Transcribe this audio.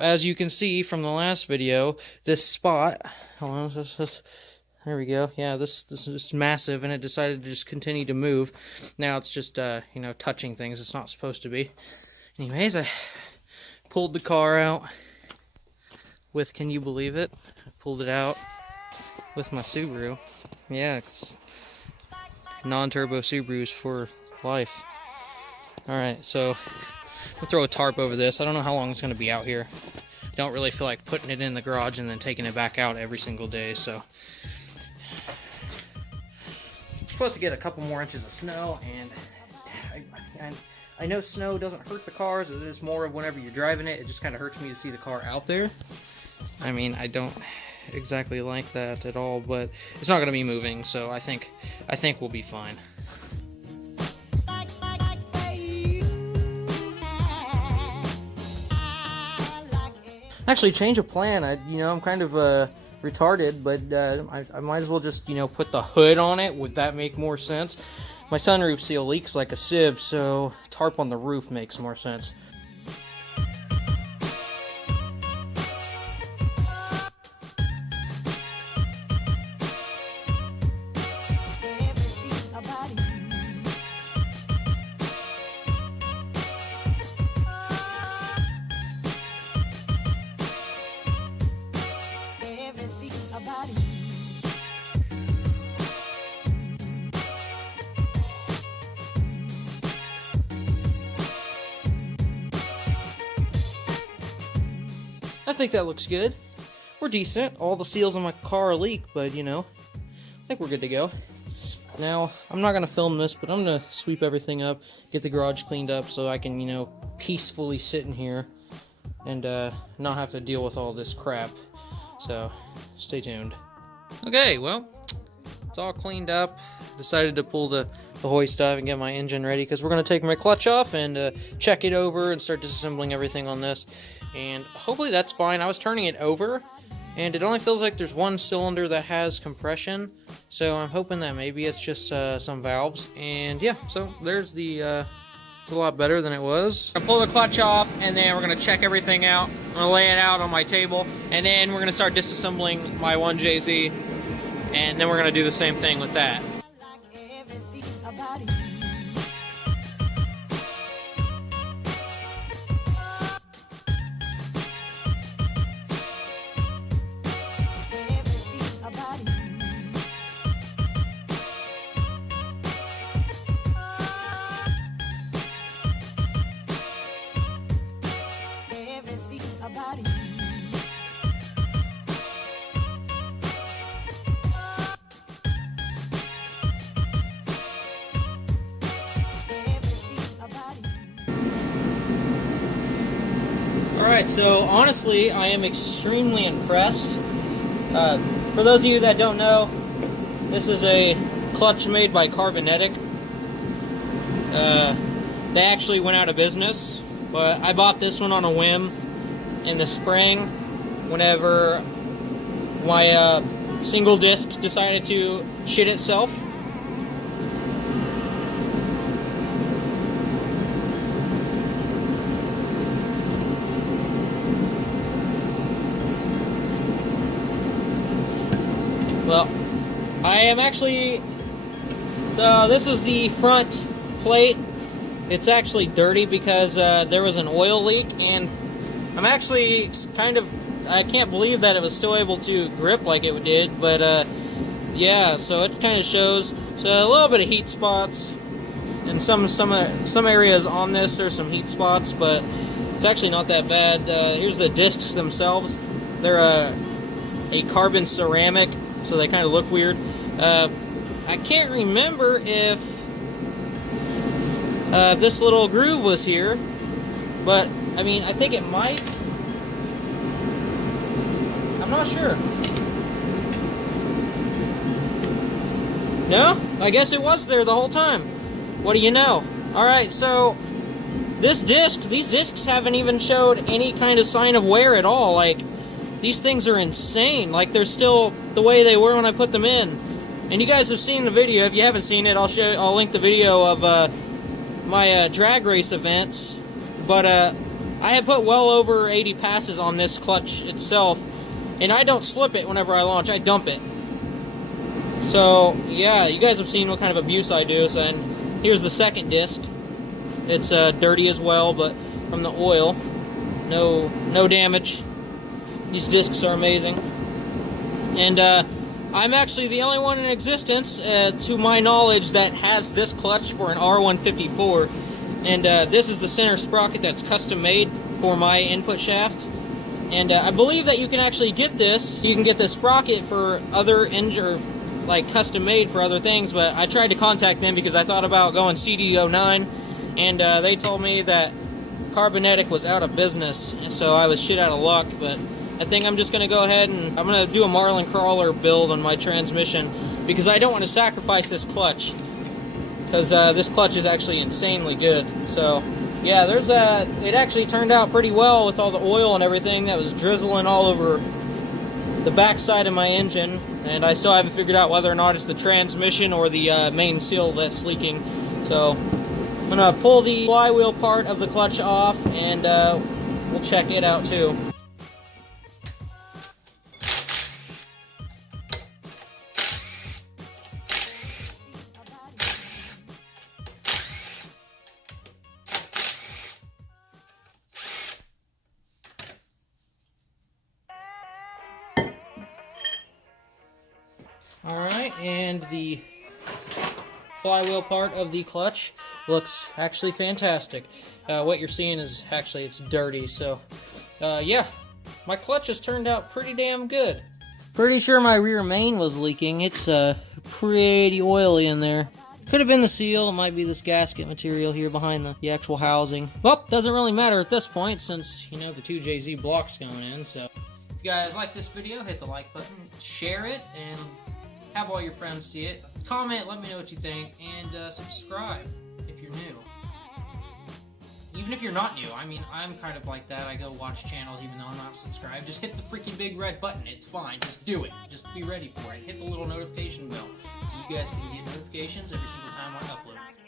As you can see from the last video, this spot, hold on, there we go. Yeah, this is massive, and it decided to just continue to move. Now it's just, you know, touching things it's not supposed to be. Anyways, I pulled the car out with, can you believe it? I pulled it out with my Subaru. Yeah, it's non-turbo Subarus for life. Alright, so I'll throw a tarp over this. I don't know how long it's going to be out here. Don't really feel like putting it in the garage and then taking it back out every single day, so. I'm supposed to get a couple more inches of snow, and I know snow doesn't hurt the cars. It's more of whenever you're driving it, it just kind of hurts me to see the car out there. I mean, I don't exactly like that at all, but it's not going to be moving, so I think we'll be fine. Actually, change of plan. I'm kind of retarded, but I might as well just, put the hood on it. Would that make more sense? My sunroof seal leaks like a sieve, so tarp on the roof makes more sense. I think that looks good. We're decent. All the seals on my car are leaked, but I think we're good to go. Now, I'm not going to film this, but I'm going to sweep everything up, get the garage cleaned up so I can, peacefully sit in here and not have to deal with all this crap. So, stay tuned. Okay, well, it's all cleaned up. Decided to pull the hoist off and get my engine ready because we're going to take my clutch off and check it over and start disassembling everything on this. And hopefully that's fine. I was turning it over, and it only feels like there's one cylinder that has compression. So I'm hoping that maybe it's just some valves. And yeah, so there's the, it's a lot better than it was. I'm gonna pull the clutch off, and then we're gonna check everything out. I'm gonna lay it out on my table, and then we're gonna start disassembling my 1JZ, and then we're gonna do the same thing with that. Alright, so honestly, I am extremely impressed. For those of you that don't know, this is a clutch made by Carbonectic. They actually went out of business, but I bought this one on a whim in the spring whenever my single disc decided to shit itself. Well, I am actually, so this is the front plate. It's actually dirty because there was an oil leak, and I'm actually kind of, I can't believe that it was still able to grip like it did, but yeah, so it kind of shows. So a little bit of heat spots, and some areas on this there's some heat spots, but it's actually not that bad. Here's the discs themselves. They're a carbon ceramic, so they kind of look weird. I can't remember if this little groove was here, but I mean, I think it might. I'm not sure. No? I guess it was there the whole time. What do you know? Alright, so these discs haven't even showed any kind of sign of wear at all. Like, these things are insane. Like, they're still the way they were when I put them in. And you guys have seen the video. If you haven't seen it, I'll link the video of my drag race event. But I have put well over 80 passes on this clutch itself, and I don't slip it whenever I launch, I dump it. So, yeah, you guys have seen what kind of abuse I do, so, and here's the second disc. It's dirty as well, but from the oil, no damage. These discs are amazing. And I'm actually the only one in existence, to my knowledge, that has this clutch for an R154. And this is the center sprocket that's custom made for my input shaft. And I believe that you can actually get this. You can get this sprocket for other like custom made for other things, but I tried to contact them because I thought about going CD09, and they told me that Carbonectic was out of business, and so I was shit out of luck. But I think I'm just going to go ahead and I'm going to do a Marlin crawler build on my transmission because I don't want to sacrifice this clutch, because this clutch is actually insanely good. So yeah, it actually turned out pretty well with all the oil and everything that was drizzling all over the backside of my engine, and I still haven't figured out whether or not it's the transmission or the main seal that's leaking. So I'm going to pull the flywheel part of the clutch off, and we'll check it out too. Alright, and the flywheel part of the clutch looks actually fantastic. What you're seeing is actually, it's dirty, so yeah, my clutch has turned out pretty damn good. Pretty sure my rear main was leaking. It's pretty oily in there. Could have been the seal, it might be this gasket material here behind the actual housing. Well, doesn't really matter at this point since, you know, the 2JZ block's going in, so. If you guys like this video, hit the like button, share it, and have all your friends see it. Comment, let me know what you think, and subscribe if you're new. Even if you're not new, I mean, I'm kind of like that. I go watch channels even though I'm not subscribed. Just hit the freaking big red button. It's fine. Just do it. Just be ready for it. Hit the little notification bell so you guys can get notifications every single time I upload.